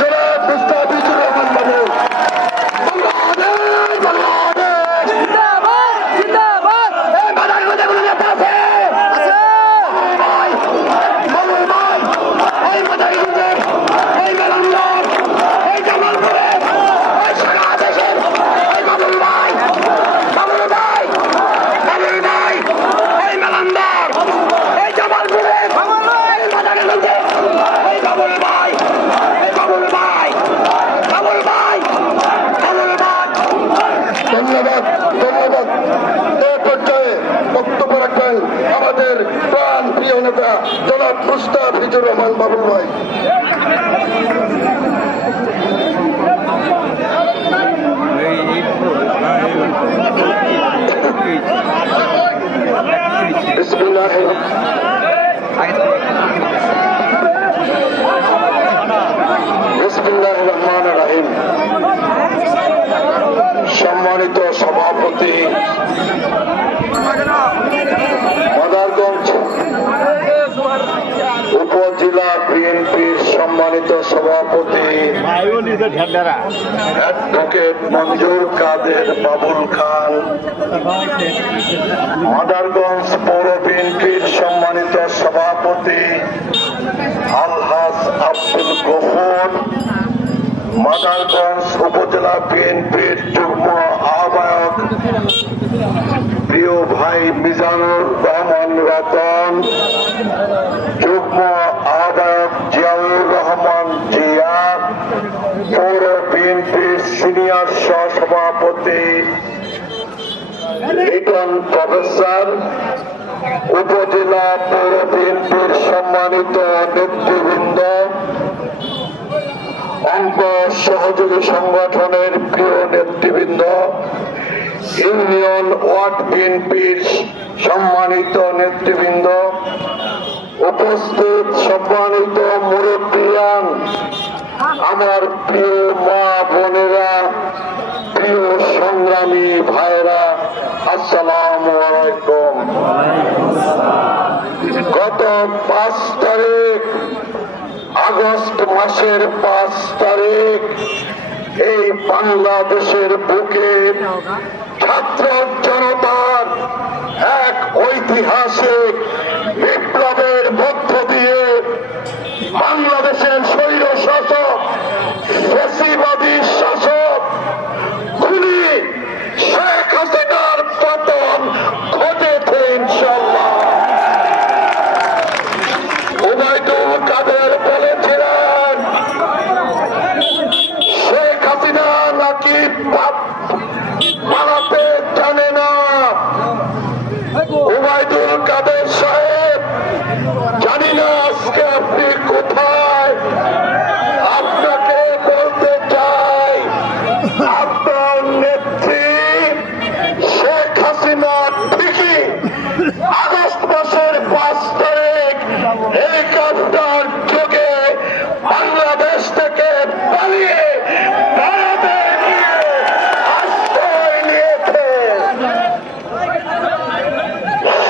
জনাব মুস্তাফিজুর রহমান বাবু। ধন্যবাদ ধন্যবাদ। এ পর্যায়ে বক্তব্য রাখবেন আমাদের প্রাণ প্রিয় নেতা জনাব মুস্তাফিজুর রহমান বাবুল ভাই। বিসমিল্লাহির রহমানির রহিম। সম্মানিত সভাপতি, মাদারগঞ্জ উপজেলা বিএনপির সম্মানিত সভাপতি অ্যাডভোকেট মঞ্জুর কাদের বাবুল খান, মাদারগঞ্জ পৌর বিএনপির সম্মানিত সভাপতি আলহাজ আব্দুল গফুর, মাদারগঞ্জ উপজেলা বিএনপির যুগ্ম আহ্বায়ক প্রিয় ভাই মিজানুর রহমান রতন, যুগ্ম আহ্বায়ক জিয়াউর রহমান জিয়া, পৌর বিএনপির সিনিয়র সহসভাপতি লিটন প্রফেসর, উপজেলা পৌর বিএনপির সম্মানিত নেতৃবৃন্দ, অঙ্গ সহযোগী সংগঠনের প্রিয় নেতৃবৃন্দ, ইউনিয়ন ওয়ার্ড বিএনপির সম্মানিত নেতৃবৃন্দ, উপস্থিত সম্মানিত মুরব্বিয়ান, আমার প্রিয় মা বোনেরা, প্রিয় সংগ্রামী ভাইরা, আসসালামু আলাইকুম। গত 5 তারিখ আগস্ট মাসের 5 তারিখ এই বাংলাদেশের বুকে ছাত্র জনতার এক ঐতিহাসিক বিপ্লবের মধ্য দিয়ে বাংলাদেশের স্বৈর শাসক ফ্যাসিবাদী শাসক খুনি শেখ হাসিনার পতন ঘটেছে ইনশাআল্লাহ। ওবায়দুল কাদের বলেছিলেন শেখ হাসিনা নাকি পালাতে জানে না। ওবায়দুল কাদের সাহেব, জানি না আজকে আপনি কোথায়, আপনাকে বলতে চাই আপনার নেত্রী শেখ হাসিনা ঠিকই আগস্ট মাসের 5 তারিখ হেলিকপ্টার যোগে বাংলাদেশ থেকে পালিয়ে ভারতে গিয়ে আশ্রয় নিয়েছে।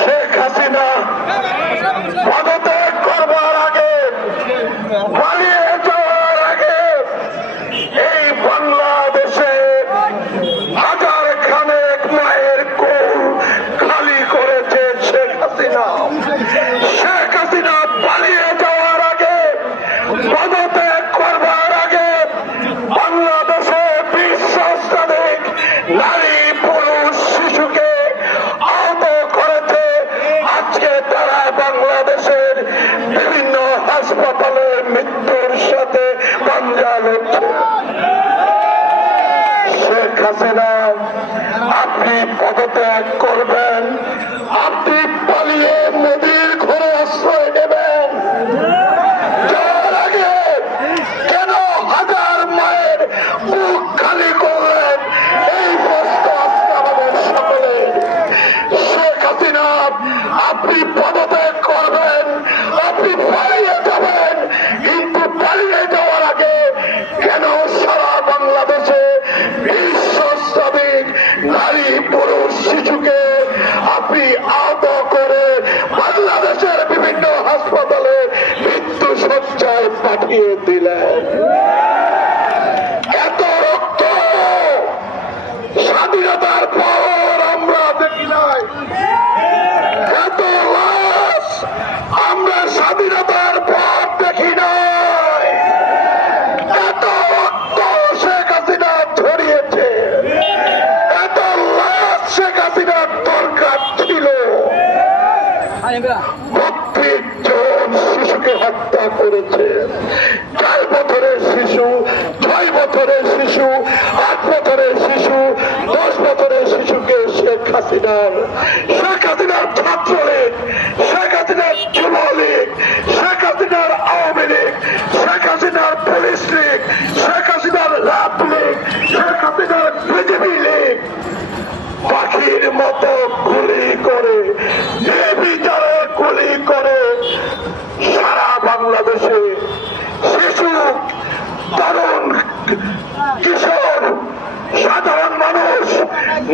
শেখ হাসিনা পদত্যাগ করবার আগে, পালিয়ে যাওয়ার আগে এই বাংলাদেশে হাজার খানেক মায়ের কোল খালি করেছে শেখ হাসিনা। শেখ হাসিনা পালিয়ে যাওয়ার আগে, পদত্যাগ করবার আগে বাংলাদেশে 20 সহস্রাধিক নারী পুরুষ শিশুকে আহত করেছে। আজকে তারা বাংলাদেশের বিভিন্ন হাসপাতালে মৃত্যুর সাথে পাঞ্জা লড়ছে। শেখ হাসিনা, আপনি পদত্যাগ করবেন, আপনি পালিয়ে মোদির ঘরে আশ্রয় নেবেন। যার আগে কেন হাজার মায়ের বুক খালি করলেন, এই প্রশ্ন আজকে আমাদের সকলের। শেখ হাসিনা, আপনি পদত্যাগ করবেন, আপনি পালিয়ে যাবেন, কিন্তু পালিয়ে যাওয়ার আগে কেন সারা বাংলাদেশে 20 সহস্রাধিক নারী পুরুষ শিশুকে আপনি আহত করে বাংলাদেশের বিভিন্ন হাসপাতালে মৃত্যু শয্যায় পাঠিয়ে দিলেন। করেছে। 4 বছরের শিশু, 6 বছরের শিশু, 8 বছরের শিশু, 10 বছরের শিশুকে শেখ হাসিনার ছাত্রলীগ, শেখ হাসিনার যুবলীগ, শেখ হাসিনার আওয়ামী লীগ, শেখ হাসিনার পুলিশ লীগ, শেখ হাসিনার রাত লীগ, শেখ হাসিনার বিজেপি লীগ পাখির মতো গুলি করে, নির্বিচারে গুলি করে সারা বাংলাদেশে শিশু, তরুণ, কিশোর, সাধারণ মানুষ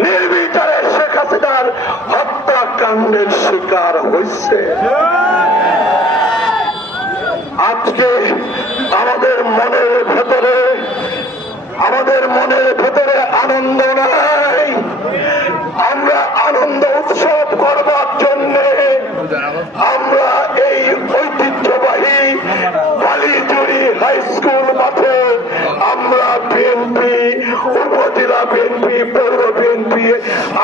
নির্বিচারে শেখ হাসিনার হত্যাকাণ্ডের শিকার হয়েছে। আজকে আমাদের মনের ভেতরে আনন্দ নাই। আমরা আনন্দ উৎসব করবার জন্য আমরা এই ঐতিহ্যবাহী বালিজুড়ি হাই স্কুল মাঠে আমরা বিএনপি, উপজেলা বিএনপি, পৌর বিএনপি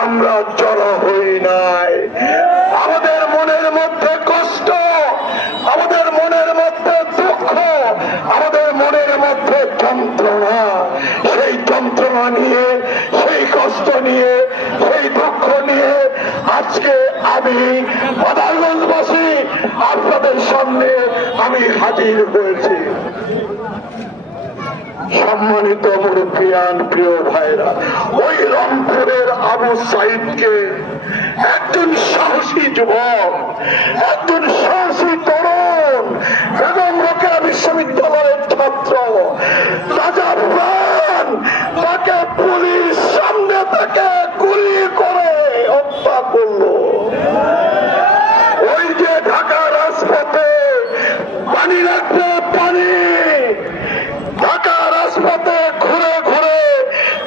আমরা জড়ো হই নাই। আমাদের মনের মধ্যে কষ্ট, আমাদের মনের মধ্যে দুঃখ, আমাদের মনের মধ্যে যন্ত্রণা। সেই যন্ত্রণা নিয়ে, সেই কষ্ট নিয়ে, সেই দুঃখ নিয়ে আজকে আমি মাদারগঞ্জবাসী আপনাদের সামনে আমি হাজির হয়েছি। সম্মানিত মুরব্বিয়ান, প্রিয় ভাইরা, ওই রংপুরের আবু সাইদকে একজন সাহসী যুবক, একজন সাহসী তরুণ এবং রোকেয়া বিশ্ববিদ্যালয়ের ছাত্র, রাজা প্রাণ, তাকে পুলিশ সামনে থেকে গুলি করে হত্যা করলো। ওই যে ঢাকা রাজপথে পানি রাখতে পানি, ঢাকা রাজপথে ঘুরে ঘুরে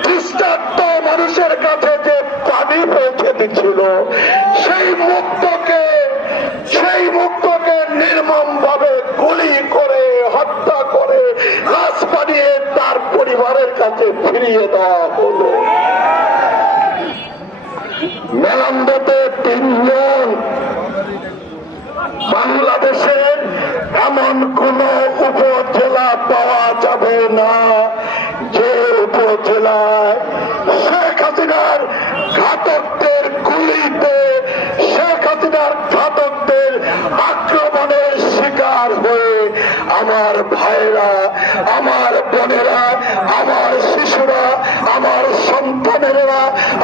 তৃষ্ণার্ত মানুষের কাছে যে পানি পৌঁছে দিচ্ছিল, সেই মুক্তকে নির্মম ভাবে গুলি করে হত্যা করে লাশ পানিয়ে তার পরিবারের কাছে ফিরিয়ে দেওয়া হলো। মেলান্দতে 3 জন। বাংলাদেশের এমন কোন উপজেলা পাওয়া যাবে না যে উপজেলায় শেখ হাসিনার ঘাতকদের গুলিতে, শেখ হাসিনার ঘাতকদের আক্রমণের শিকার হয়ে আমার ভাইরা, আমার বোনেরা, আমার শিশুরা, আমার সন্তানেরা,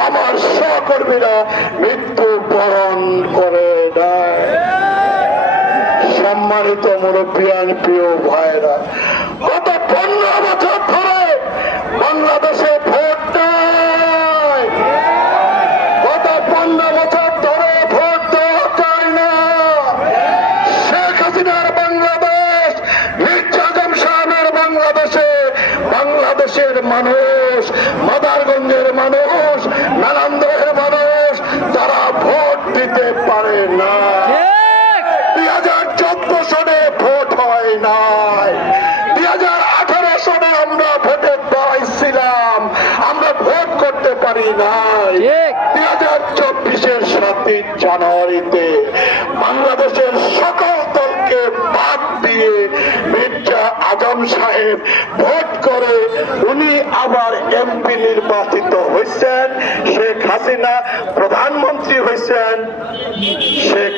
আমার সহকর্মীরা মৃত্যুবরণ করে দেয়। সম্মানিত মুরব্বিয়ান, প্রিয় ভাইরা, গত 15 বছর ধরে বাংলাদেশে ভোট নাই। গত 15 বছর ধরে ভোট দেওয়া যায় না। শেখ হাসিনার বাংলাদেশ, মির্জা আজম সাহেবের বাংলাদেশে বাংলাদেশের মানুষ, মাদারগঞ্জের মানুষ, নারায়ণগঞ্জের মানুষ তারা ভোট দিতে পারে না। 2014 সনে ভোট হয় নাই। 2018 সনে আমরা ভোটে দাঁড়াইছিলাম, আমরা ভোট করতে পারি নাই। 2024-এর 7 জানুয়ারিতে বাংলাদেশের সকল দলকে বাদ দিয়ে মির্জা আজম সাহেব ভোট করে উনি আবার এমপি নির্বাচিত হয়েছেন। শেখ হাসিনা প্রধানমন্ত্রী হয়েছেন। শেখ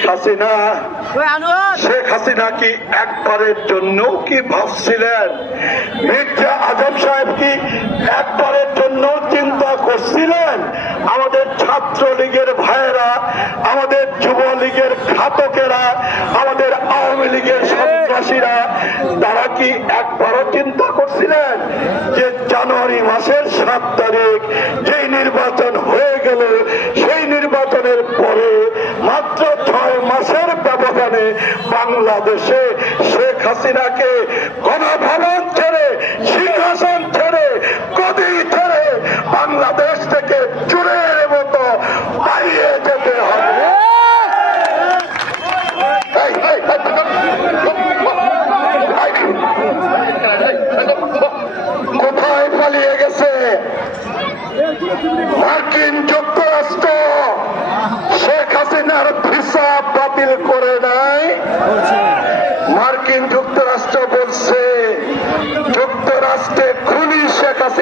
হাসিনা কি একবারের জন্য কি ভাবছিলেন? মির্জা আজম সাহেব কি একবারের জন্য চিন্তা করছিলেন আমাদের ছাত্রলীগের ভাইয়েরা, আমাদের যুবলীগের ঘাতকেরা, আমাদের আওয়ামী লীগের সন্ত্রাসীরা, তারা কি একবারও চিন্তা করছিলেন যে জানুয়ারি মাসের 7 তারিখ যেই নির্বাচন হয়ে গেল, সেই নির্বাচনের পরে মাত্র 6 মাসের ব্যবধানে বাংলাদেশে শেখ হাসিনাকে গণভবন ছেড়ে, সিংহাসন ছেড়ে, গদি ছেড়ে বাংলাদেশ থেকে চোরের মতো পালিয়ে যেতে হবে? কোথায় পালিয়ে গেছে? মার্কিন যুক্তরাষ্ট্র শেখ হাসিনার ভিসা বাতিল করে নাই। মার্কিন যুক্তরাষ্ট্র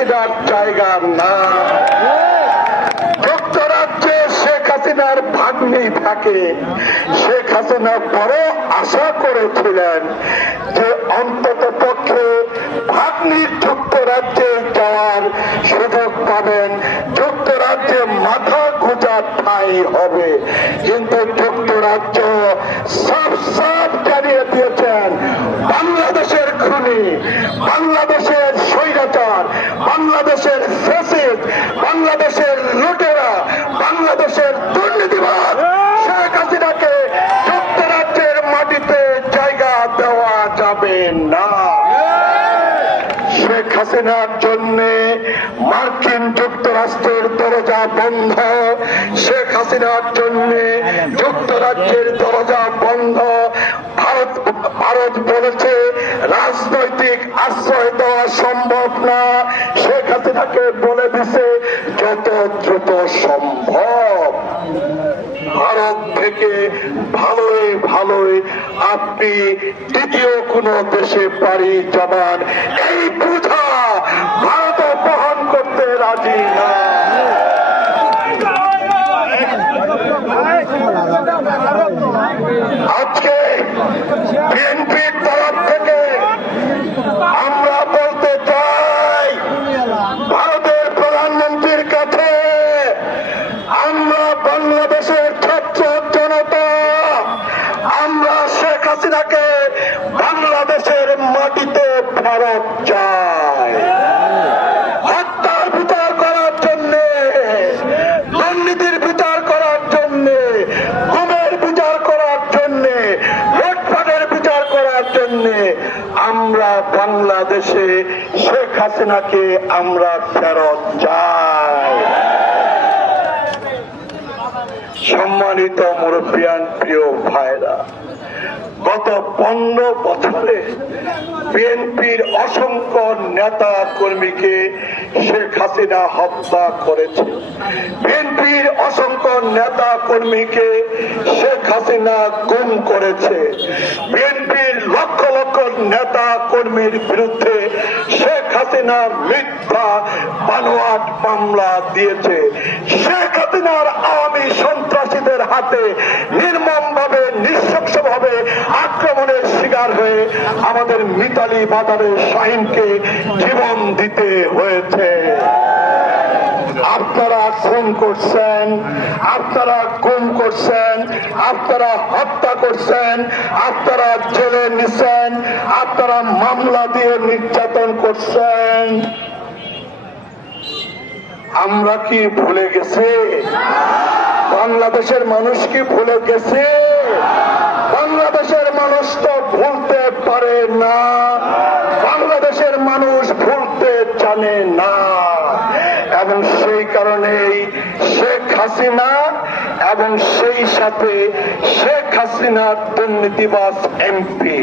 হাসিনার জায়গা না। যুক্তরাজ্যে শেখ হাসিনার ভাগ্নি থাকে। শেখ হাসিনা বড় আশা করেছিলেন যে অন্তত পক্ষে ভাগ্নি যুক্তরাজ্যে যাওয়ার সুযোগ পাবেন, যুক্তরাজ্যে মাথা গোঁজার ঠাঁই হবে। কিন্তু যুক্তরাজ্য সব জানিয়ে দিয়েছেন বাংলাদেশের খুনি, বাংলাদেশের স্বৈরাচার, বাংলাদেশের ফ্যাসিস্ট, বাংলাদেশের লুটেরা, বাংলাদেশের দুর্নীতিবাজ শেখ হাসিনাকে যুক্তরাজ্যের মাটিতে জায়গা দেওয়া যাবে না। শেখ হাসিনার জন্য মার্কিন যুক্তরাষ্ট্রের দরজা বন্ধ, শেখ হাসিনার জন্য যুক্তরাজ্যের দরজা বন্ধ। ভারত বলেছে রাজনৈতিক আশ্রয় দেওয়া সম্ভব না। শেখ হাসিনাকে বলে দিছে যত দ্রুত সম্ভব ভারত থেকে ভালোই আপনি দ্বিতীয় কোন দেশে পাড়ি জমান, এই বোঝা ভারত বহন করতে রাজি না। আজকে বিএনপির তরফ থেকে আমরা বলতে চাই ভারতের প্রধানমন্ত্রীর কাছে, আমরা বাংলাদেশের ছাত্র জনতা, আমরা শেখ হাসিনাকে বাংলাদেশের মাটিতে ফেরত চাই। হত্যার বিচার করার জন্য, দুর্নীতির বিচার করার জন্য, গুমের বিচার করার জন্য, লুটপাটের বিচার করার জন্য আমরা বাংলাদেশে শেখ হাসিনাকে আমরা ফেরত চাই। সম্মানিত মুরব্বিয়ান, প্রিয় ভাইরা, গত 15 বছরে বিএনপির অসংখ্য নেতা কর্মীকে শেখ হাসিনা হত্যা করেছে। বিএনপির অসংখ্য নেতা কর্মীকে শেখ হাসিনা গুম করেছে। বিএনপির লক্ষ লক্ষ নেতা কর্মীর বিরুদ্ধে শেখ হাসিনা মিথ্যা বানোয়াট মামলা দিয়েছে। শেখ হাসিনার আওয়ামী সন্ত্রাসীদের হাতে নির্মমভাবে, নৃশংসভাবে আক্রমণের শিকার হয়ে আমাদের মিতালি বাজারের শাহিনকে জীবন দিতে হয়েছে। আপনারা খুন করছেন, আপনারা গুম করছেন, আপনারা হত্যা করছেন, আপনারা জেলে নিছেন, আপনারা মামলা দিয়ে নির্যাতন করছেন। আমরা কি ভুলে গেছি? বাংলাদেশের মানুষ কি ভুলে গেছে? বাংলাদেশের মানুষ তো ভুলতে পারে না, বাংলাদেশের মানুষ ভুলতে জানে না। এবং সেই কারণেই শেখ হাসিনা এবং সেই সাথে শেখ হাসিনার দুর্নীতিবাজ এমপি,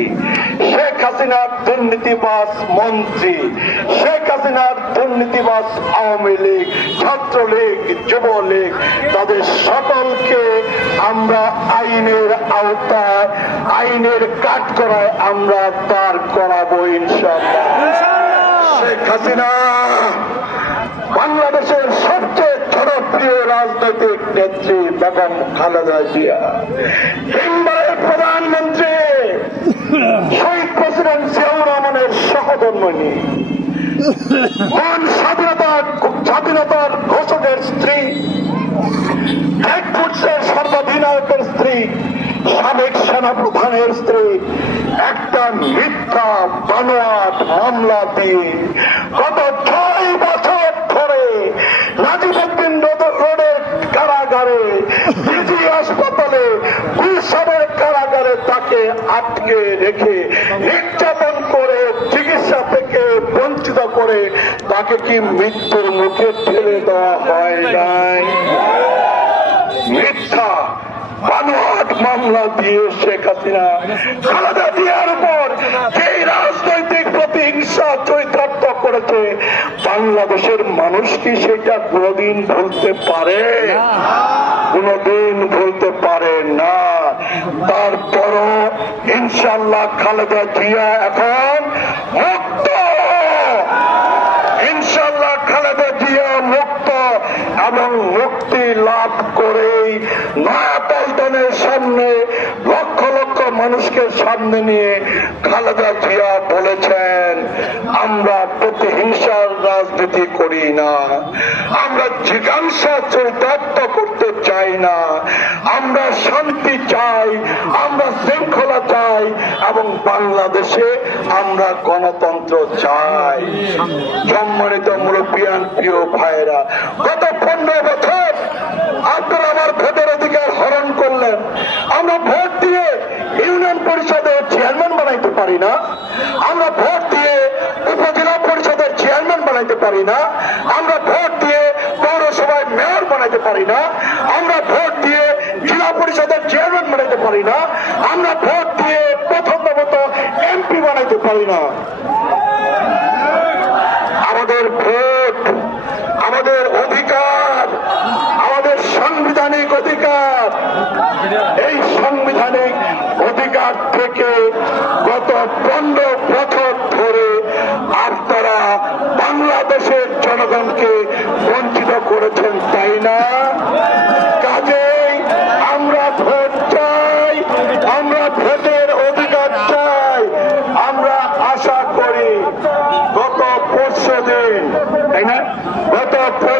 শেখ হাসিনার দুর্নীতিবাজ মন্ত্রী, শেখ হাসিনার দুর্নীতিবাজ আওয়ামী লীগ, ছাত্রলীগ, যুবলীগ, তাদের সকলকে আমরা আইনের আওতায়, আইনের কাঠগড়ায় আমরা দাঁড় করাবো ইনশাআল্লাহ। শেখ হাসিনা বাংলাদেশের সবচেয়ে জনপ্রিয় রাজনৈতিক নেত্রী বেগম খালেদা জিয়া, তিনবারের প্রধানমন্ত্রী শহীদ প্রেসিডেন্ট জিয়াউর রহমানের সহধর্মিণী, মহান স্বাধীনতার ঘোষকের স্ত্রী, ফুটসের সর্বাধিনায়কের স্ত্রী, সাবেক সেনাপ্রধানের স্ত্রী একটা মিথ্যা বানোয়াট মামলা দিয়ে গত 6 বছর ধরে নাজিমউদ্দিন রোডের কারাগারে, পিজি হাসপাতালে, গুলশানের কারাগারে তাকে আটকে রেখে নির্যাতন করে, চিকিৎসা থেকে বঞ্চিত করে তাকে কি মৃত্যুর মুখে ঠেলে দেওয়া হয় নাই? মিথ্যা বানোয়াট মামলা দিয়ে শেখ হাসিনা খালেদা জিয়ার উপর যে রাজনৈতিক প্রতিহিংসা চরিতার্থ করেছে, বাংলাদেশের মানুষ কি সেটা কোনদিন ভুলতে পারে? কোনদিন ভুলতে পারে না। তারপরও ইনশাআল্লাহ খালেদা জিয়া এখন মুক্ত, ইনশাআল্লাহ মুক্তি লাভ করেই নয়াপল্টনের সামনে লক্ষ লক্ষ মানুষকে সামনে নিয়ে খালেদা জিয়া বলেছেন, আমরা প্রতিহিংসার রাজনীতি করি না, আমরা জিজ্ঞাসা চরিতার্থ করতে চাই না, আমরা শান্তি চাই, আমরা শৃঙ্খলা চাই এবং বাংলাদেশে আমরা গণতন্ত্র চাই। সম্মানিত মুরব্বিয়ান, প্রিয় ভাইরা, গত 15 বছর আপনারা আমার ভোটের অধিকার হরণ করলেন। আমরা ভোট দিয়ে ইউনিয়ন পরিষদের চেয়ারম্যান বানাইতে পারি না, আমরা ভোট দিয়ে উপজেলা পরিষদের চেয়ারম্যান বানাইতে পারি না, আমরা ভোট দিয়ে পৌরসভায় মেয়র বানাইতে পারি না, আমরা ভোট দিয়ে জেলা পরিষদের চেয়ারম্যান বানাইতে পারি না, আমরা ভোট দিয়ে প্রথম মতো এমপি বানাইতে পারি না। আমাদের ভোট আমাদের অধিকার, আমাদের সাংবিধানিক অধিকার। এই সাংবিধানিক অধিকার থেকে গত 15 বছর ধরে আপনারা বাংলাদেশের জনগণকে বঞ্চিত করেছেন, তাই না? কাজেই আমরা ভোট চাই, আমরা ভোটের অধিকার চাই। আমরা আশা করি গত 5 দিন, তাই না,